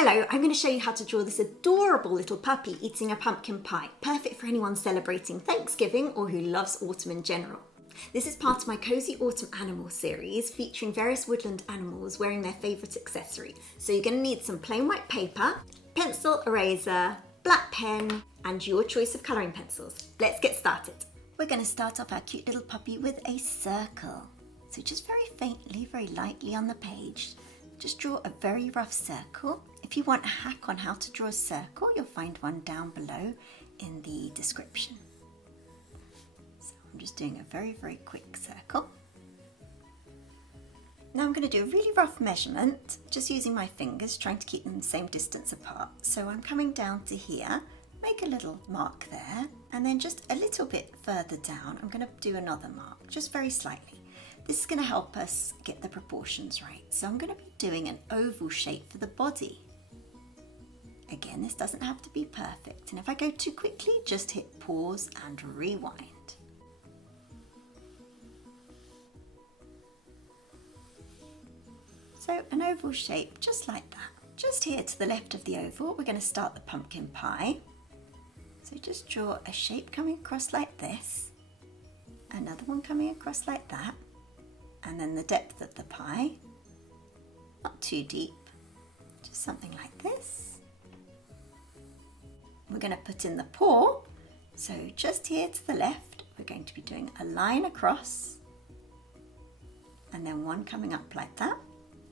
Hello, I'm going to show you how to draw this adorable little puppy eating a pumpkin pie, perfect for anyone celebrating Thanksgiving or who loves autumn in general. This is part of my Cosy Autumn Animal series featuring various woodland animals wearing their favourite accessory. So you're going to need some plain white paper, pencil, eraser, black pen and your choice of colouring pencils. Let's get started. We're going to start off our cute little puppy with a circle. So just very faintly, very lightly on the page, just draw a very rough circle. If you want a hack on how to draw a circle, you'll find one down below in the description. So I'm just doing a very, very quick circle. Now I'm going to do a really rough measurement, just using my fingers, trying to keep them the same distance apart. So I'm coming down to here, make a little mark there, and then just a little bit further down, I'm going to do another mark, just very slightly. This is going to help us get the proportions right. So I'm going to be doing an oval shape for the body. Again, this doesn't have to be perfect. And if I go too quickly, just hit pause and rewind. So an oval shape, just like that. Just here to the left of the oval, we're going to start the pumpkin pie. So just draw a shape coming across like this. Another one coming across like that. And then the depth of the pie, not too deep, just something like this. We're going to put in the paw, so just here to the left, we're going to be doing a line across, and then one coming up like that,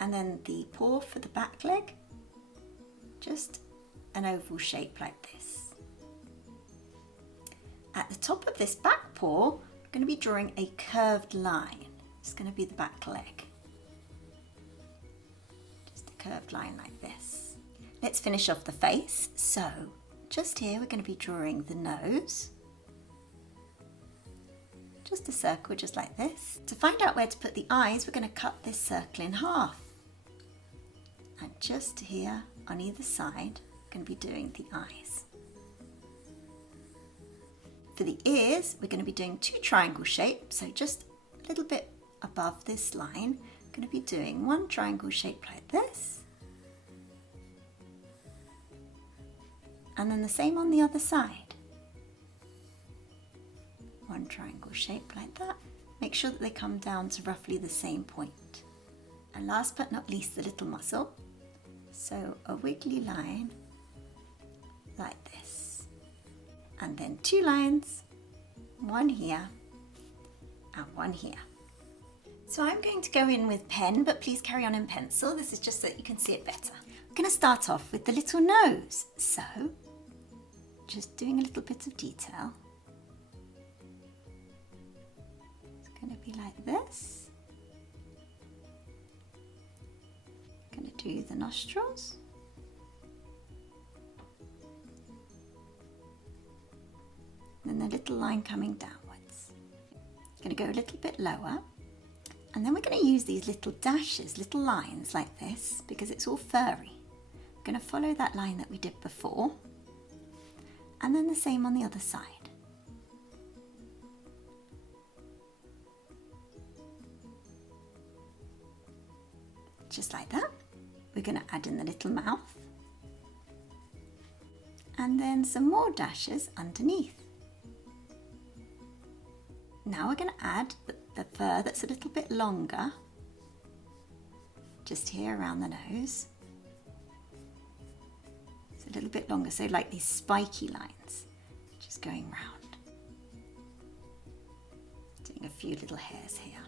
and then the paw for the back leg, just an oval shape like this. At the top of this back paw, we're going to be drawing a curved line. It's going to be the back leg. Just a curved line like this. Let's finish off the face. So just here we're going to be drawing the nose. Just a circle just like this. To find out where to put the eyes, we're going to cut this circle in half. And just here on either side, we're going to be doing the eyes. For the ears, we're going to be doing two triangle shapes. So just a little bit above this line, I'm going to be doing one triangle shape like this, and then the same on the other side. One triangle shape like that. Make sure that they come down to roughly the same point. And last but not least, the little muzzle. So a wiggly line like this, and then two lines, one here and one here. So I'm going to go in with pen, but please carry on in pencil. This is just so that you can see it better. I'm going to start off with the little nose. So just doing a little bit of detail. It's going to be like this. Going to do the nostrils. And then the little line coming downwards. Going to go a little bit lower. And then we're going to use these little dashes, little lines like this, because it's all furry. We're going to follow that line that we did before, and then the same on the other side. Just like that. We're going to add in the little mouth, and then some more dashes underneath. Now we're going to add the fur that's a little bit longer, just here around the nose. It's a little bit longer, so like these spiky lines, just going round. Doing a few little hairs here,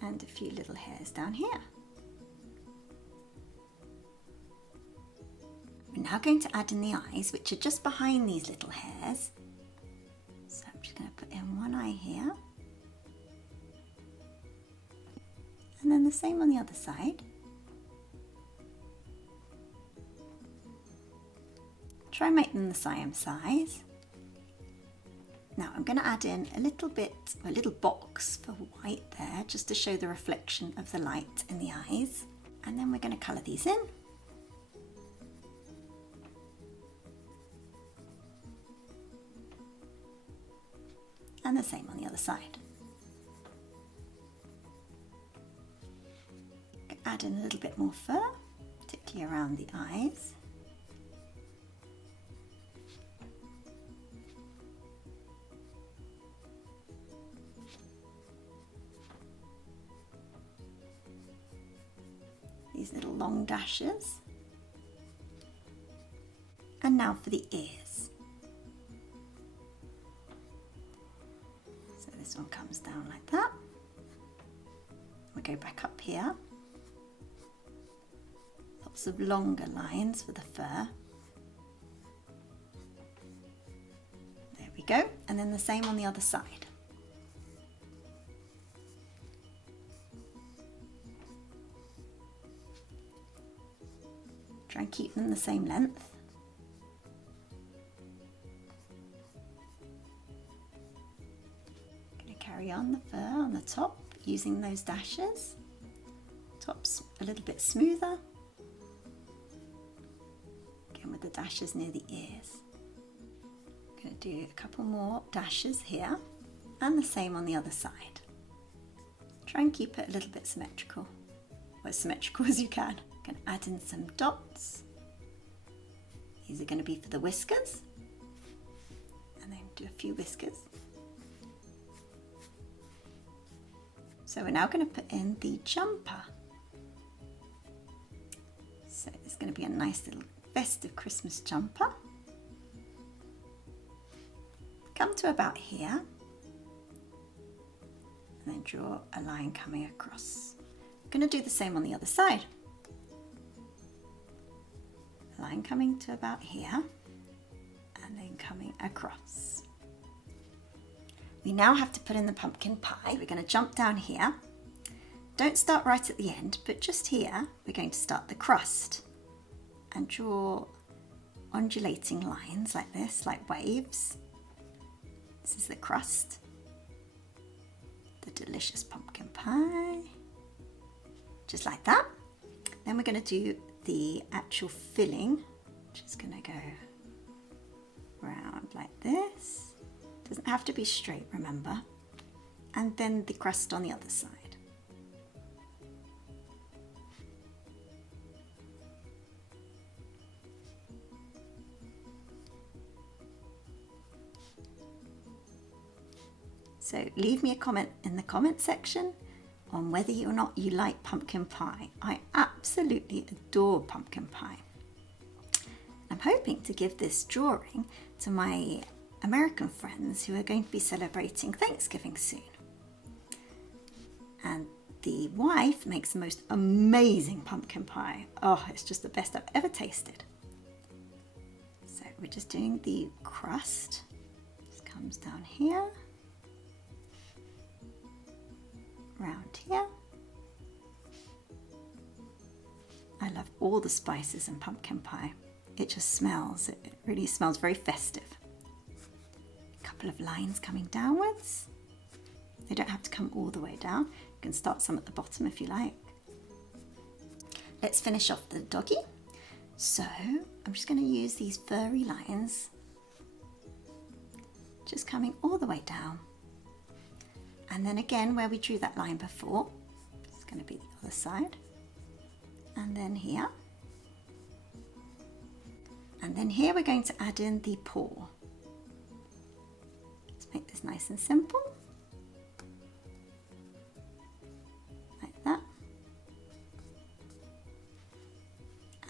and a few little hairs down here. We're now going to add in the eyes, which are just behind these little hairs. So I'm just going to put in one eye here. And then the same on the other side. Try and make them the same size. Now I'm going to add in a little bit, a little box for white there, just to show the reflection of the light in the eyes. And then we're going to colour these in. And the same on the other side. Add in a little bit more fur to Dirty around the eyes. These little long dashes. And now for the ears. So this one comes down like that. We go back up here. Lots of longer lines for the fur. There we go. And then the same on the other side. Try and keep them the same length. Going to carry on the fur on the top using those dashes. Top's a little bit smoother. Again with the dashes near the ears. Going to do a couple more dashes here and the same on the other side. Try and keep it a little bit symmetrical, or as symmetrical as you can. Going to add in some dots. These are going to be for the whiskers, and then do a few whiskers. So we're now going to put in the jumper. So it's going to be a nice little festive Christmas jumper. Come to about here, and then draw a line coming across. I'm going to do the same on the other side. Line coming to about here and then coming across. We now have to put in the pumpkin pie. We're going to jump down here. Don't start right at the end, but just here we're going to start the crust and draw undulating lines like this, like waves. This is the crust, the delicious pumpkin pie, just like that. Then we're going to do the actual filling, which is going to go round like this. Doesn't have to be straight, remember. And then the crust on the other side. So leave me a comment in the comment section on whether or not you like pumpkin pie. I absolutely adore pumpkin pie. I'm hoping to give this drawing to my American friends who are going to be celebrating Thanksgiving soon. And the wife makes the most amazing pumpkin pie. Oh, it's just the best I've ever tasted. So we're just doing the crust. This comes down here. Round here. I love all the spices in pumpkin pie. It just smells, it really smells very festive. A couple of lines coming downwards. They don't have to come all the way down. You can start some at the bottom if you like. Let's finish off the doggy. So I'm just going to use these furry lines, just coming all the way down. And then again, where we drew that line before, it's going to be the other side. And then here. And then here we're going to add in the paw. Let's make this nice and simple. Like that.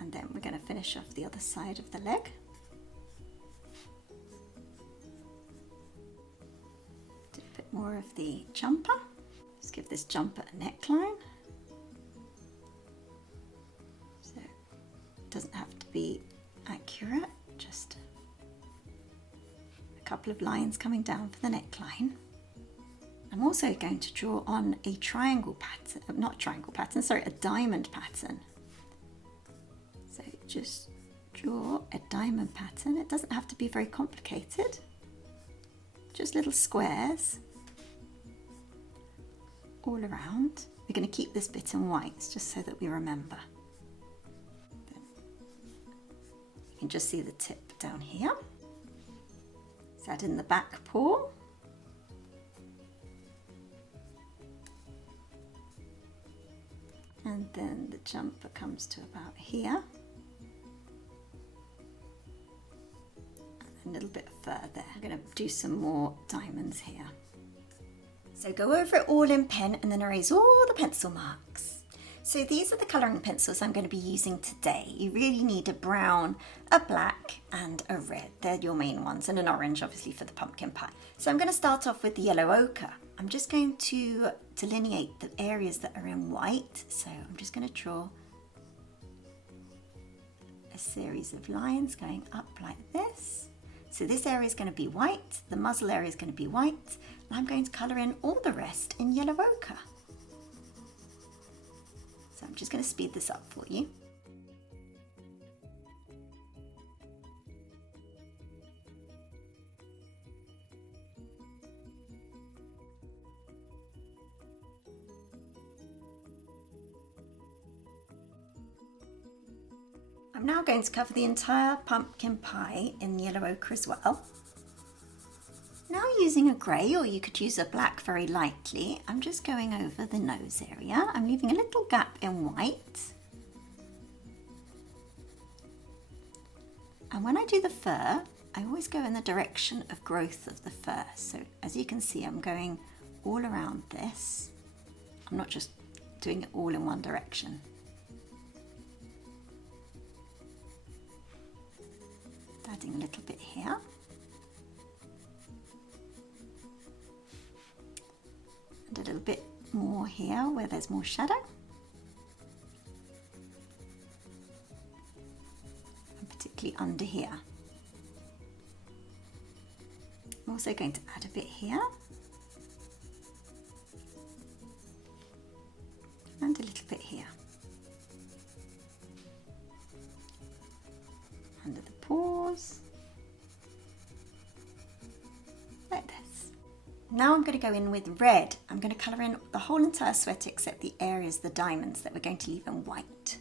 And then we're going to finish off the other side of the leg. More of the jumper. Just give this jumper a neckline. So it doesn't have to be accurate, just a couple of lines coming down for the neckline. I'm also going to draw on a triangle pattern, not triangle pattern, sorry, a diamond pattern. So just draw a diamond pattern. It doesn't have to be very complicated, just little squares all around. We're going to keep this bit in whites just so that we remember. You can just see the tip down here. Let's add in the back paw. And then the jumper comes to about here. a little bit of fur there. I'm going to do some more diamonds here. So go over it all in pen and then erase all the pencil marks. So these are the colouring pencils I'm going to be using today. You really need a brown, a black and a red. They're your main ones, and an orange obviously for the pumpkin pie. So I'm going to start off with the yellow ochre. I'm just going to delineate the areas that are in white. So I'm just going to draw a series of lines going up like this. So this area is going to be white, the muzzle area is going to be white, and I'm going to colour in all the rest in yellow ochre. So I'm just going to speed this up for you. I'm now going to cover the entire pumpkin pie in yellow ochre as well. Now using a grey, or you could use a black very lightly, I'm just going over the nose area. I'm leaving a little gap in white. And when I do the fur, I always go in the direction of growth of the fur. So as you can see, I'm going all around this. I'm not just doing it all in one direction. Adding a little bit here. And a little bit more here where there's more shadow. And particularly under here. I'm also going to add a bit here. And a little bit here. Under the paws. Like this. Now I'm going to go in with red. I'm going to colour in the whole entire sweater except the areas, the diamonds, that we're going to leave in white.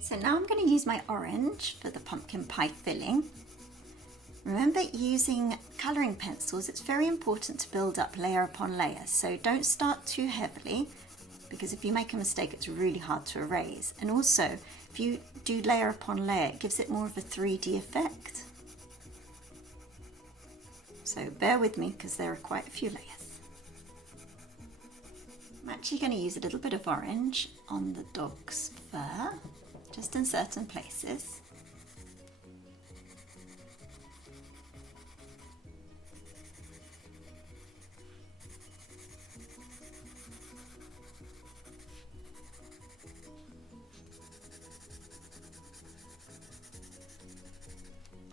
So now I'm going to use my orange for the pumpkin pie filling. Remember, using colouring pencils, it's very important to build up layer upon layer. So don't start too heavily, because if you make a mistake, it's really hard to erase. And also, if you do layer upon layer, it gives it more of a 3D effect. So bear with me, because there are quite a few layers. I'm actually going to use a little bit of orange on the dog's fur, just in certain places.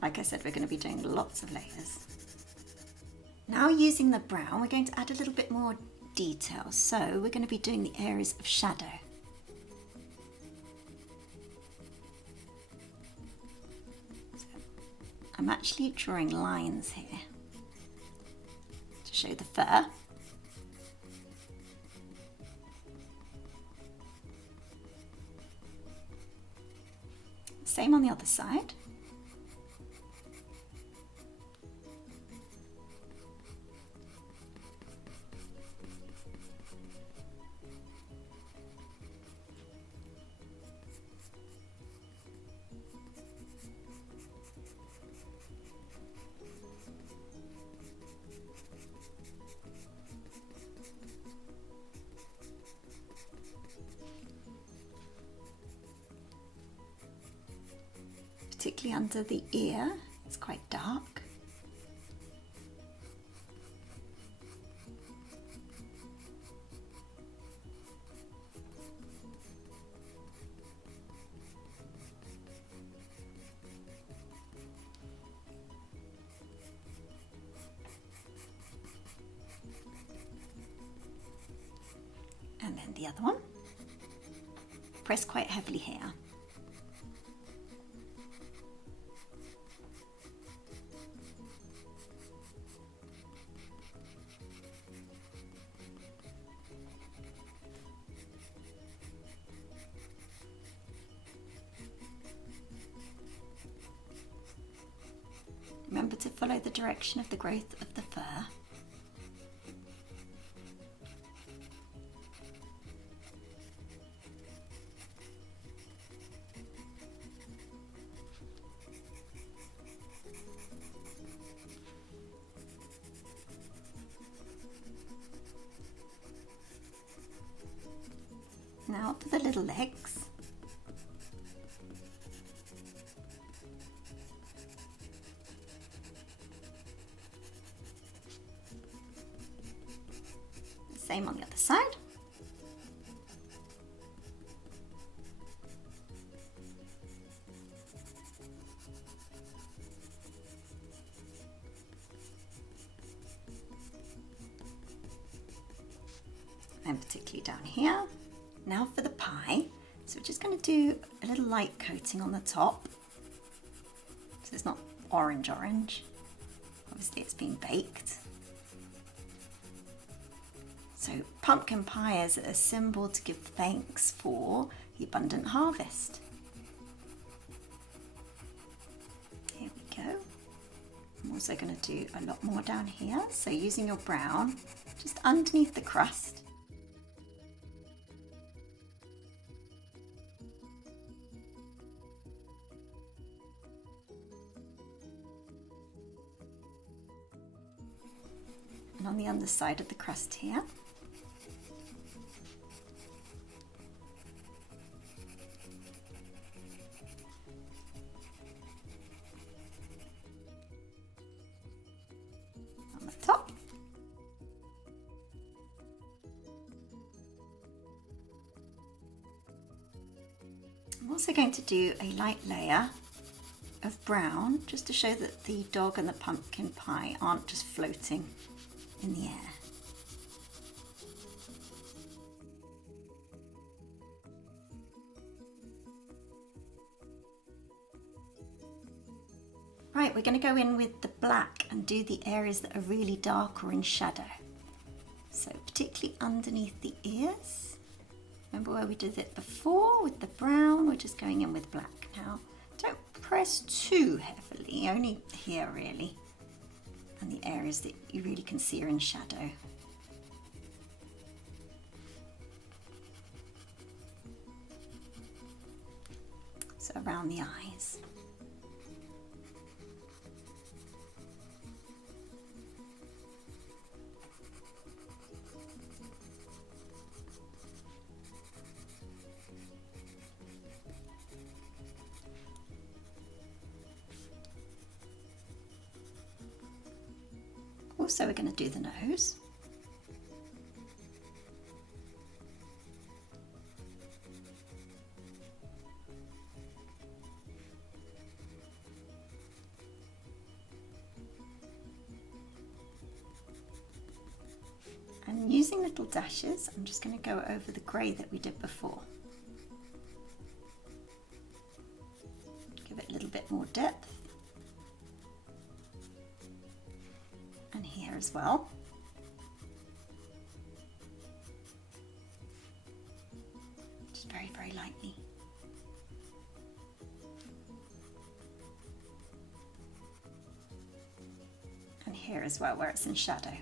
Like I said, we're going to be doing lots of layers. Now using the brown, we're going to add a little bit more detail. So we're going to be doing the areas of shadow. So I'm actually drawing lines here to show the fur. Same on the other side. Particularly under the ear, it's quite dark. And then the other one. Press quite heavily here. Remember to follow the direction of the growth of the fur. start with the little legs. Same on the other side. And particularly down here. Now for the pie. So we're just going to do a little light coating on the top. So it's not orange. Obviously it's been baked. So pumpkin pie is a symbol to give thanks for the abundant harvest. Here we go. I'm also going to do a lot more down here. So using your brown, just underneath the crust. And on the underside of the crust here. On the top. I'm also going to do a light layer of brown just to show that the dog and the pumpkin pie aren't just floating in the air. Right, we're going to go in with the black and do the areas that are really dark or in shadow. So particularly underneath the ears. Remember where we did it before with the brown? We're just going in with black now. Don't press too heavily, only here really. And the areas that you really can see are in shadow. So around the eyes. Also, we're going to do the nose. And using little dashes, I'm just going to go over the grey that we did before. Give it a little bit more depth. And here as well. Just very, very lightly. And here as well, where it's in shadow.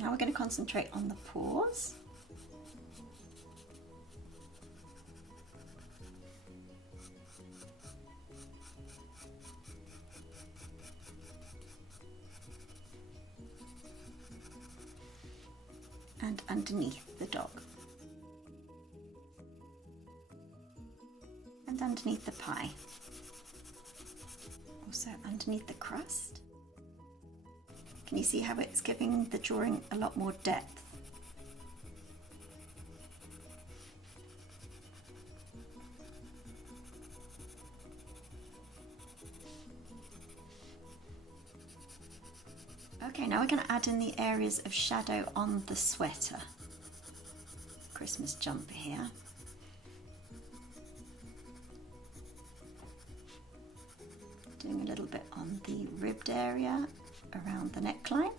Now we're going to concentrate on the paws. And underneath the dog. And underneath the pie. Also underneath the crust. Can you see how it's giving the drawing a lot more depth? Okay, now we're going to add in the areas of shadow on the sweater. Christmas jumper here. Doing a little bit on the ribbed area around the neckline.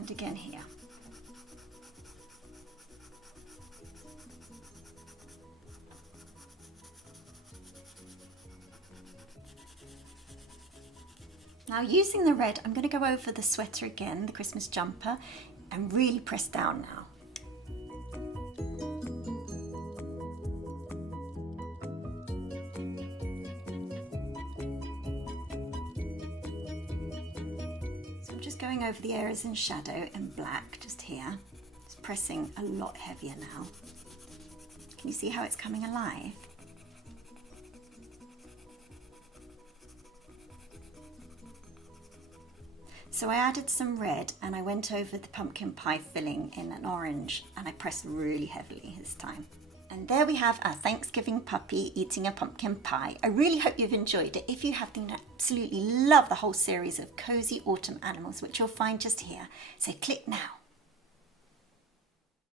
and again here. Now using the red, I'm going to go over the sweater again, the Christmas jumper, and really press down now. So I'm just going over the areas in shadow in black, just here. Just pressing a lot heavier now. Can you see how it's coming alive? So I added some red and I went over the pumpkin pie filling in an orange, and I pressed really heavily this time. And there we have our Thanksgiving puppy eating a pumpkin pie. I really hope you've enjoyed it. If you have, then absolutely love the whole series of Cozy Autumn Animals, which you'll find just here. So click now.